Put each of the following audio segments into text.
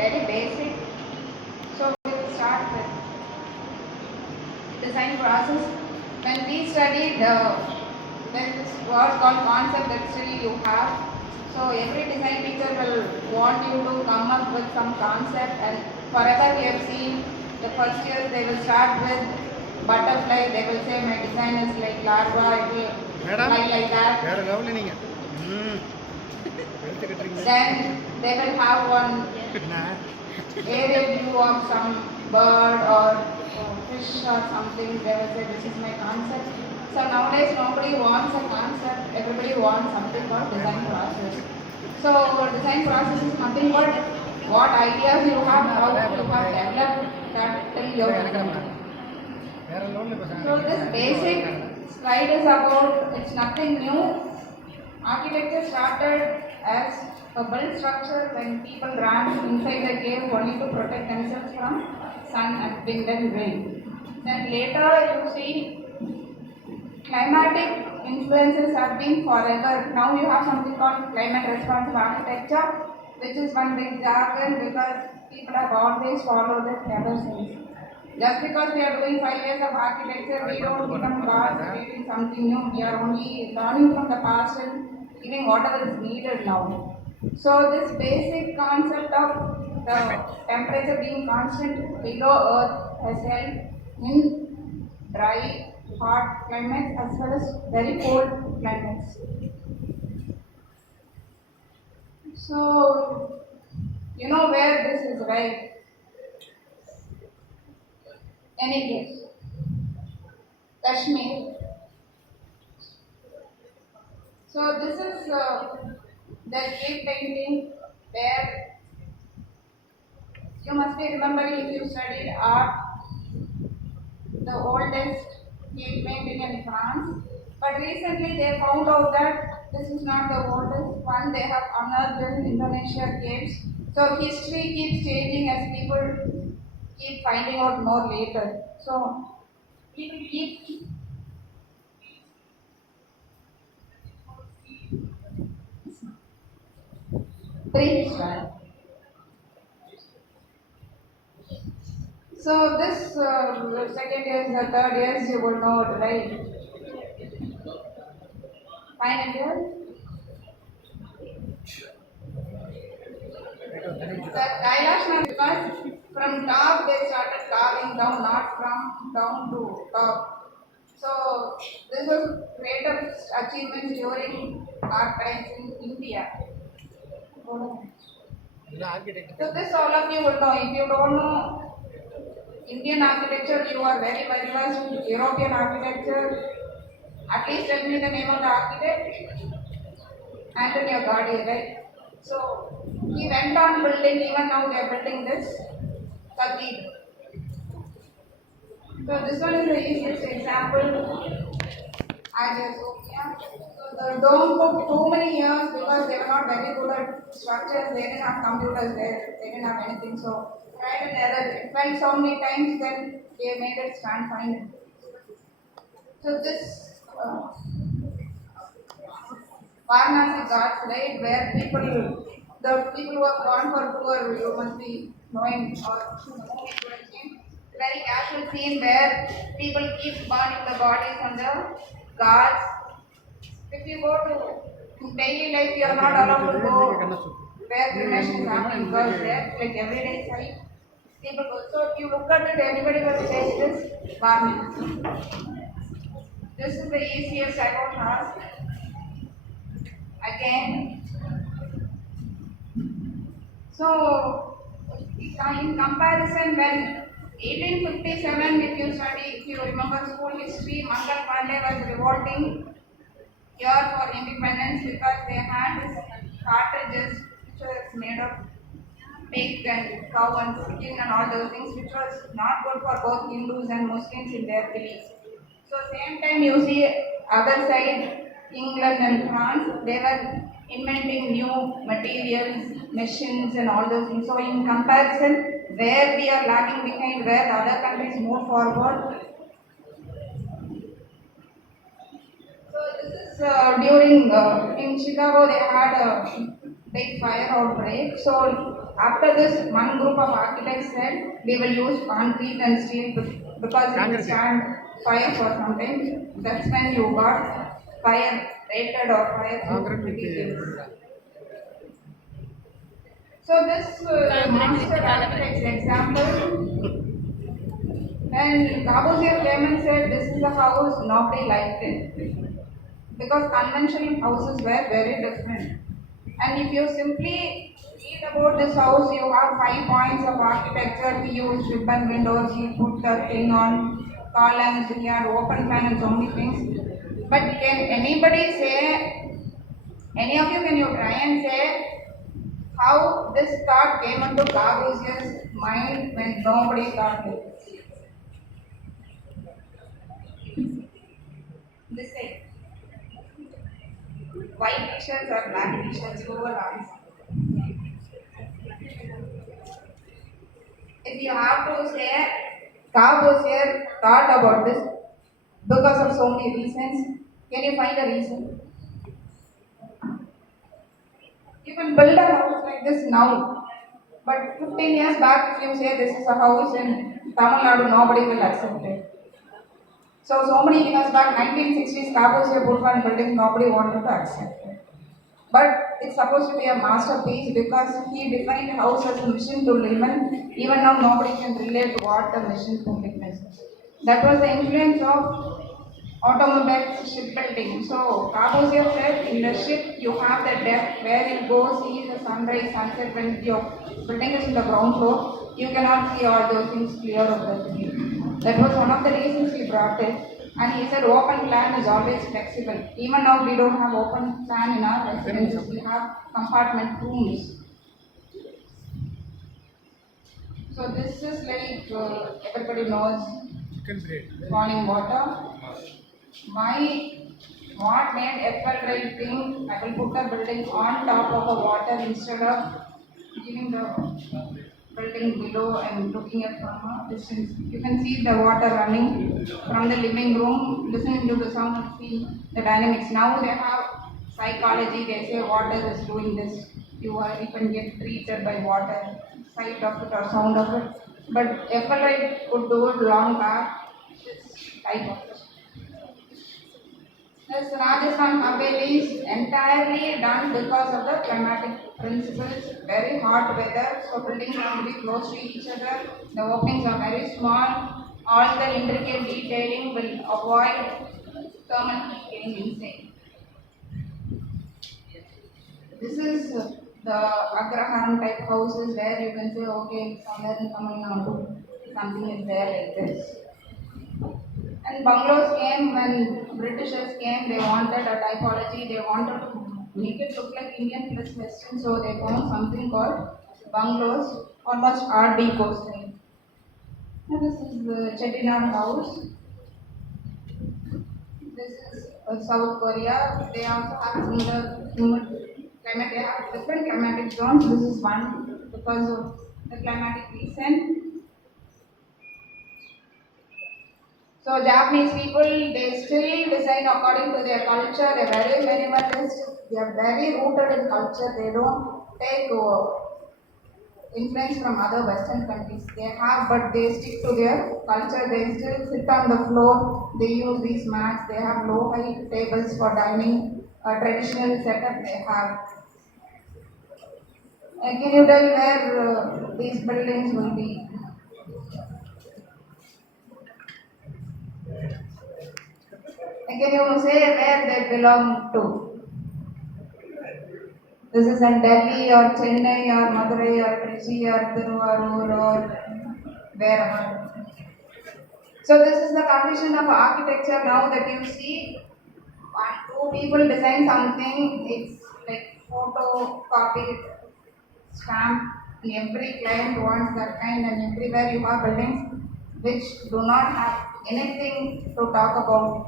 very basic. So we will start with design process. When we studied, there is what called concept that still you have. So every design teacher will want you to come up with some concept, and forever we have seen the first year they will start with butterfly. They will say my design is like larva. It will fly like that. Then they will have one aerial view of some bird or fish or something. They will say this is my concept. So nowadays nobody wants a concept. Everybody wants something called design process. So design process is nothing but what ideas you have, how you have developed that till your design. So this basic slide is about, it's nothing new. Architecture started as a built structure when people ran inside the cave only to protect themselves from sun and wind and rain. Then later you see climatic influences have been forever. Now you have something called climate responsive architecture, which is one big jargon because people have always followed it ever since. Just because we are doing 5 years of architecture, we don't become gods creating something new. We are only learning from the past and giving whatever is needed now. So this basic concept of the temperature being constant below Earth has helped in dry, hot climates as well as very cold climates. So you know where this is, right? Any guess? Kashmir. So this is the cave painting where you must be remembering if you studied art, the oldest cave painting in France. But recently they found out that this is not the oldest one. They have unearthed in Indonesia caves. So history keeps changing as people keep finding out more later. So people keep trips, right? So this second years, the third years, you will know it, right? Final year. The Kailash because from top they started carving down, not from down to top. So this was greatest achievements during our times in India. So this all of you will know. If you don't know Indian architecture, you are very very much European architecture. At least tell me the name of the architect. Antonio Gaudi, right? So he went on building, even now they are building this cathedral. So this one is the easiest example. Hagia Sophia. So the dome took too many years because they were not very good at structures. They didn't have computers there. They didn't have anything. So trial and error. It fell so many times. Then they made it stand fine. So this Varanasi Ghats, right, where the people who have gone for tour, you must be knowing or seen. Very casual scene where people keep burning the bodies on the guards. If you go to daily life, you are not allowed to go where cremation is happening because there, like everyday sight, people go. So if you look at it, everybody will say this Varanasi. This is the easiest I won't ask. Again, so in comparison, when 1857, if you study, if you remember school history, Mangal Pandey was revolting here for independence because they had this cartridges which was made of pig and cow and skin and all those things, which was not good for both Hindus and Muslims in their beliefs. So same time you see other side, England and France, they were inventing new materials, machines and all those things. So in comparison, where we are lagging behind, where the other countries move forward. So this is during in Chicago they had a big fire outbreak. So After this, one group of architects said we will use concrete and steel because it will stand fire for some time. That's when you got fire rated or fire proof. So this master architect's example, when Corbusier came and said this is a house, nobody liked it because conventional houses were very different. And if you simply read about this house, you have 5 points of architecture. He used ribbon windows, he put the thing on columns, he had open plan and so many things. But can anybody say, any of you, can you try and say how this thought came into Corbusier's mind when nobody thought it? This thing. White t-shirts or black t-shirts, who will answer? If you have to say Corbusier thought about this because of so many reasons, can you find a reason? You can build a house like this now, but 15 years back, if you say this is a house in Tamil Nadu, nobody will accept it. So many years back, 1960s, Corbusier put one building, nobody wanted to accept it. But it's supposed to be a masterpiece because he defined house as a mission to live in. Even now, nobody can relate to what the mission to live is. That was the influence of automobile shipbuilding. So Corbusier said, in the ship you have the depth where you go see the sunrise, sunset. When your building is in the ground floor, you cannot see all those things clear of the sea. That was one of the reasons he brought it. And he said open plan is always flexible. Even now we don't have open plan in our residences. We have compartment rooms. So this is like everybody knows falling water. Why? What made Eiffel Right think I will put a building on top of a water instead of giving the building below and looking at from a distance. You can see the water running from the living room, listening to the sound and feel the dynamics. Now they have psychology, they say water is doing this. You can get treated by water, sight of it or sound of it. But Eiffel could do it long back, this type of it. This Rajasthan Haveli is entirely done because of the climatic principles. Very hot weather, so buildings have to be close to each other. The openings are very small. All the intricate detailing will avoid thermal heat getting insane. This is the Agraharam type houses where you can say, okay, somewhere in Tamil Nadu, something is there like this. And bungalows came when Britishers came, they wanted a typology, they wanted to make it look like Indian plus Western, so they found something called bungalows, almost Art Deco style. And this is the Chettinad house. This is South Korea. They also have similar humid climate. They have different climatic zones. This is one because of the climatic reason. So Japanese people, they still design according to their culture. They're very minimalist. They are very rooted in culture. They don't take influence from other Western countries. They have, but they stick to their culture. They still sit on the floor. They use these mats. They have low height tables for dining. A traditional setup they have. Can you tell where these buildings will be? Can you say where they belong to? This is in Delhi or Chennai or Madurai or Trichy or Tiruvarur or wherever. So this is the condition of architecture now that you see. One, two people design something, it's like photocopied, stamp, and every client wants that kind, and everywhere you have buildings which do not have anything to talk about.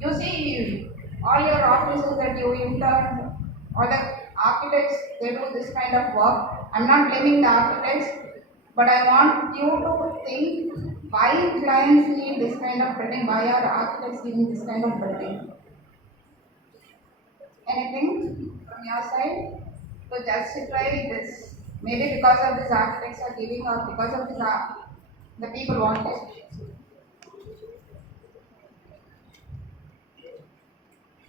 You see, all your offices that you intern, all the architects, they do this kind of work. I'm not blaming the architects, but I want you to think why clients need this kind of building, why are architects needing this kind of building? Anything from your side? So justify this. Maybe because of this architects are giving or because of this the people want it.